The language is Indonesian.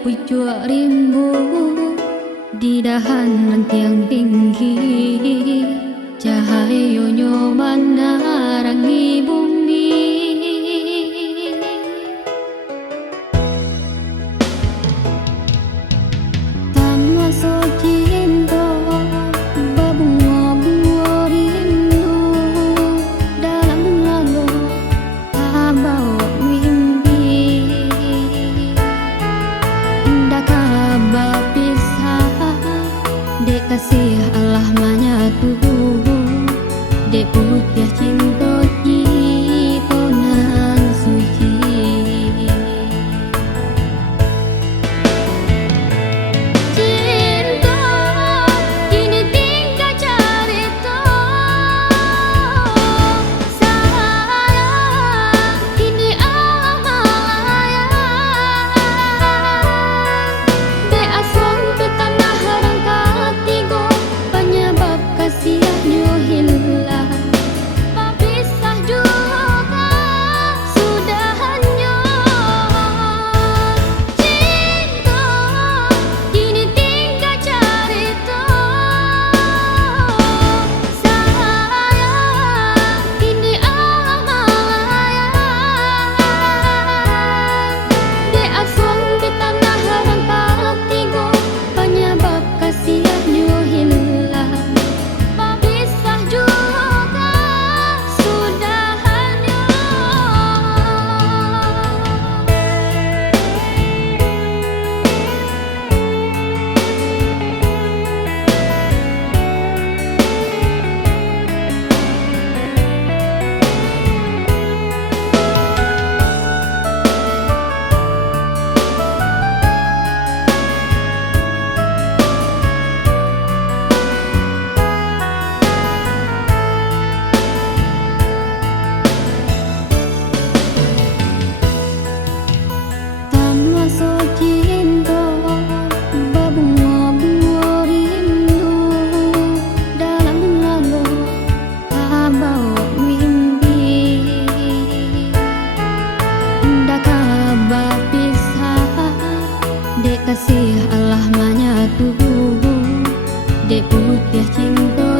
pucuk rimbu di dahan tiang tinggi, cahayanya menerangi bumi. Tamasa cinta berbunga-bunga rindu dalam lalu bawa mimpi. Ndak kabar pisah, dek kasih Allah menyatu, dek putih cinta kita nan suci. Cinta kini tinggal cerita, sayang kini alayang. Dek asal tanah rangka tiga, penyebab kasihnya hilang. Berpisah juga sudahannya. Cinta kini tinggal cerita, sayang kini alayang. Dek asal tanah rangka tiga, penyebab kasihnya hilang. Berpisah juga sudahannya. Tamasa cinta berbunga-bunga rindu dalam lalu bawa mimpi. Ndak kabar pisah, dek kasih Allah menyatu, dek putih cinta